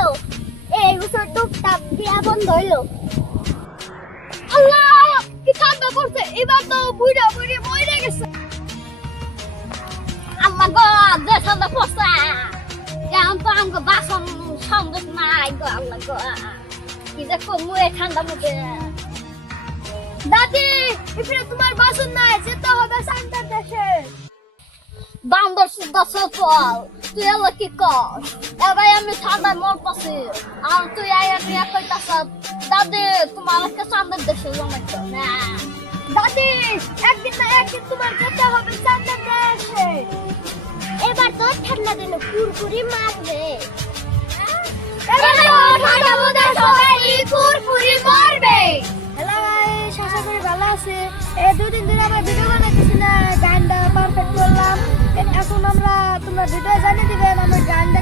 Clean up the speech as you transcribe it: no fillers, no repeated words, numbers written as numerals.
হইলো এই বছর টুকটাক দিয়া বন্ধ হইলো। আল্লাহ কি ঠান্ডা পড়ছে, এবার তো বুড়া বুড়ি মরে গেছে। আল্লাহ গো যে ঠান্ডা পড়ছে, এখন তো আমাকে বাসন সংযোগ নাই গো। আল্লাহ গো কি যে কমু এই ঠান্ডা মধ্যে। দাদি এখানে তোমার বাসন নাই, যেতে হবে সান্তার দেশে। বান্দর সুদ্ধা চল, তুই এলো কি কর? এবার আমি ঠান্ডায় মরতেছি, আর তুই আইয়া কইতাছ দাদি তোমার একটা চান্দার দেশে জমাইতো না। দাদি একদিন না একদিন তোমার যেতে হবে চান্দার দেশে। এবার তো ঠান্ডা দিনে কুরকুরি মারবে। ঠান্ডা মধ্যে সবাই কুরকুরি মারবে। হ্যালো গাইস, আশা করি ভালো আছে। এই দুদিন ধরে আমরা ভিডিও বানাইতেছি না, গানটা পারফেক্ট করলাম। এখন আমরা তোমরা ভিডিও জানিয়ে দিবেন আমার গানটা